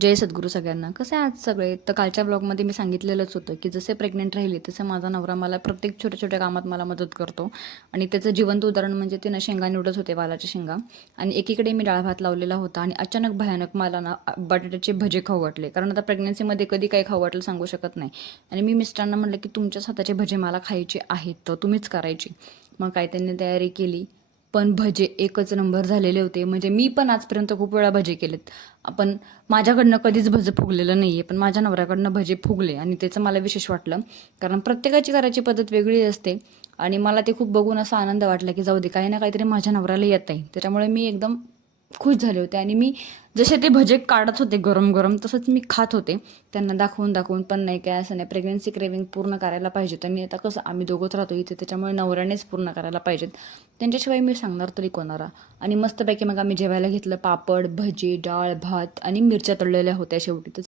जय सद्गुरू सगळ्यांना. कसं आहे आज सगळे तर कालच्या ब्लॉगमध्ये मी सांगितलेलंच होतं की जसे प्रेग्नेंट राहिले तसं माझा नवरा मला प्रत्येक छोट्या छोट्या कामात मला मदत करतो. आणि त्याचं जिवंत उदाहरण म्हणजे ते ना शेंगा निवडत होते, वालाच्या शेंगा. आणि एकीकडे मी डाळ भात लावलेला होता आणि अचानक भयानक मला ना बटाट्याचे भजे खाऊ वाटले, कारण आता प्रेग्नन्सीमध्ये कधी काही खाऊ वाटलं सांगू शकत नाही. आणि मी मिस्टरांना म्हटलं की तुमच्याच हाताचे भजे मला खायचे आहेत तर तुम्हीच करायची. मग काय त्यांनी तयारी केली. पण भजे एकच नंबर झालेले होते. म्हणजे मी पण आजपर्यंत खूप वेळा भजे केलेत. पण माझ्याकडनं कधीच भजे फुगलेलं नाही आहे, पण माझ्या नवऱ्याकडनं भजे फुगले आणि त्याचं मला विशेष वाटलं. कारण प्रत्येकाची करायची पद्धत वेगळी असते आणि मला ते खूप बघून असा आनंद वाटला की जाऊ दे, काही ना काहीतरी माझ्या नवऱ्याला येत आहे. त्याच्यामुळे मी एकदम खुश झाले होते आणि मी जसे ते भजे काढत होते गरम गरम तसंच मी खात होते, त्यांना दाखवून दाखवून. पण नाही, काय असं नाही, प्रेग्नन्सी क्रेविंग पूर्ण करायला पाहिजे. तर मी आता कसं, आम्ही दोघंच राहतो इथे, त्याच्यामुळे नवऱ्यानेच पूर्ण करायला पाहिजेत, त्यांच्याशिवाय मी सांगणार तरी कोणाला. आणि मस्तपैकी मग आम्ही जेवायला घेतलं. पापड, भजी, डाळ भात आणि मिरच्या तळलेल्या होत्या शेवटी.